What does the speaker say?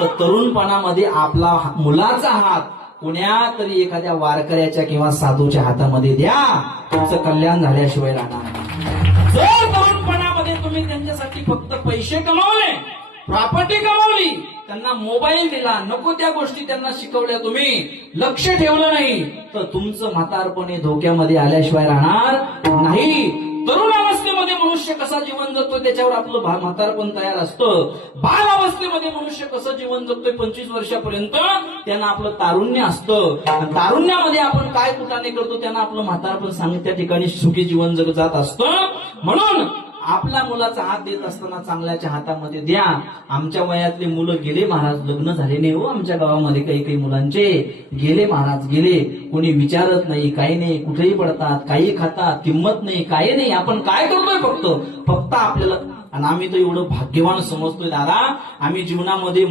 तर तरुणपणामध्ये आपला मुलाचा हात कुण्या तरी एखाद्या वारकऱ्याच्या किंवा साधूच्या हातामध्ये द्या, तुमचं कल्याण झाल्याशिवाय राहणार नाही. जर तरुणपणामध्ये तुम्ही त्यांच्यासाठी फक्त पैसे कमावले, प्रॉपर्टी कमावली, त्यांना मोबाईल दिला, नको त्या गोष्टी त्यांना शिकवल्या, तुम्ही लक्ष ठेवलं नाही, तर तुमचं म्हातारपण हे धोक्यामध्ये आल्याशिवाय राहणार नाही. तरुण अवस्थेमध्ये मनुष्य कसा जीवन जगतो त्याच्यावर आपलं म्हातारपण तयार असतं. बाल अवस्थेमध्ये मनुष्य कसं जीवन जगतोय 25 वर्षापर्यंत त्यांना आपलं तारुण्य असतं. तारुण्यामध्ये आपण काय कुटाने करतो त्यांना आपलं म्हातारपण सांगितलं, त्या ठिकाणी सुखी जीवन जग जात असतं. म्हणून आपल्या मुलाचा हात देत असताना चांगल्याच्या हातामध्ये द्या. आमच्या वयातले मुलं गेले महाराज, लग्न झाले नाही हो आमच्या गावामध्ये, काही काही मुलांचे गेले महाराज, गेले, कोणी विचारत नाही, काही नाही, कुठेही पडतात, काही खातात, किंमत नाही, काही नाही. आपण काय करतोय फक्त आपल्याला, आणि आम्ही तर एवढं भाग्यवान समजतोय दादा, आम्ही जीवनामध्ये